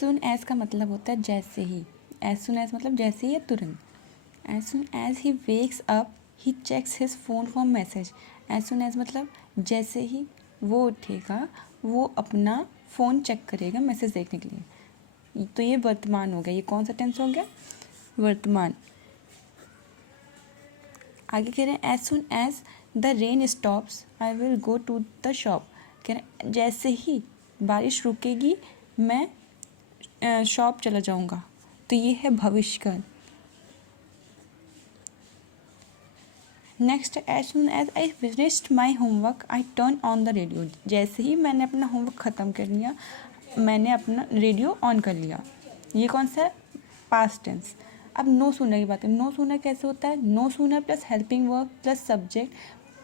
Soon as का मतलब होता है जैसे ही, एज सुन एज मतलब जैसे ही या तुरंत। As soon as he wakes up he checks his phone for message. As soon as मतलब जैसे ही वो उठेगा वो अपना फ़ोन चेक करेगा मैसेज देखने के लिए। तो ये वर्तमान हो गया। ये कौन सा टेंस हो गया? वर्तमान। आगे कह रहे हैं as soon as the rain stops I will go to the shop. कह रहे हैं जैसे ही बारिश रुकेगी मैं शॉप चला जाऊंगा। तो ये है भविष्यकाल। Next, as soon as I finished my homework I turn on the radio. जैसे ही मैंने अपना होमवर्क ख़त्म कर लिया मैंने अपना रेडियो ऑन कर लिया। ये कौन सा है? Past tense. अब नो सूनर की बात है। नो सूनर कैसे होता है? No sooner plus helping verb plus subject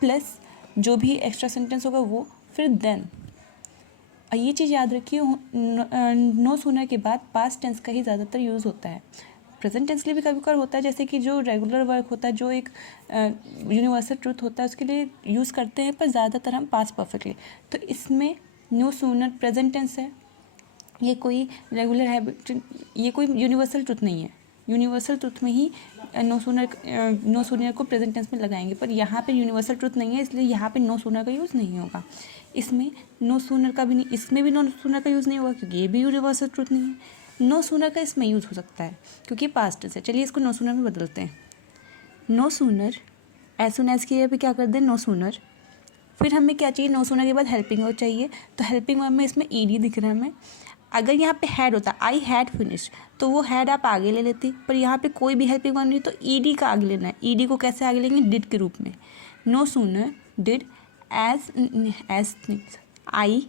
plus जो भी एक्स्ट्रा सेंटेंस होगा वो, फिर देन। ये चीज़ याद रखिए, नो सूनर के बाद पास्ट टेंस का ही ज़्यादातर यूज़ होता है। प्रेजेंट टेंस के लिए भी कभी कभार होता है, जैसे कि जो रेगुलर वर्क होता है, जो एक यूनिवर्सल ट्रूथ होता है, उसके लिए यूज़ करते हैं, पर ज़्यादातर हम पास्ट परफेक्टली। तो इसमें नो सूनर प्रेजेंट टेंस है। ये कोई रेगुलर हैबिट, ये कोई यूनिवर्सल ट्रूथ नहीं है। यूनिवर्सल ट्रूथ में ही नो सूनर को प्रेजेंट टेंस में लगाएंगे, पर यहाँ पे यूनिवर्सल ट्रूथ नहीं है, इसलिए यहाँ पे नो सूनर का यूज़ नहीं होगा। इसमें नो सूनर का भी नहीं, इसमें भी नो सूनर का यूज़ नहीं होगा क्योंकि ये भी यूनिवर्सल ट्रूथ नहीं है। नो सूनर का इसमें यूज़ हो सकता है क्योंकि पास्ट टेंस है। चलिए इसको नो सूनर में बदलते हैं। No sooner, as soon as की जगह पे क्या कर दें? No sooner. फिर हमें क्या चाहिए? नो सूनर के बाद हेल्पिंग वर्ब चाहिए। तो हेल्पिंग वर्ब में इसमें ईडी दिख रहा है हमें। अगर यहाँ पे हैड होता, आई हैड फिनिश, तो वो हैड आप आगे ले लेती, पर यहाँ पे कोई भी हेल्पिंग वर्ब नहीं, तो ईडी का आगे लेना है। ईडी को कैसे आगे लेंगे? डिड के रूप में। No sooner did as I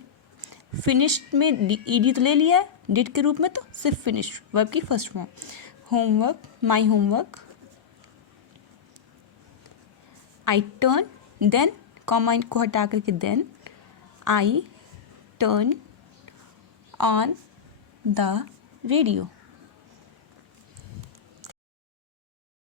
finished में ईडी तो ले लिया है डिड के रूप में, तो सिर्फ फिनिश वर्ब की first form. Homework, my homework, I turn, then comma को हटा करके then I turn on the radio.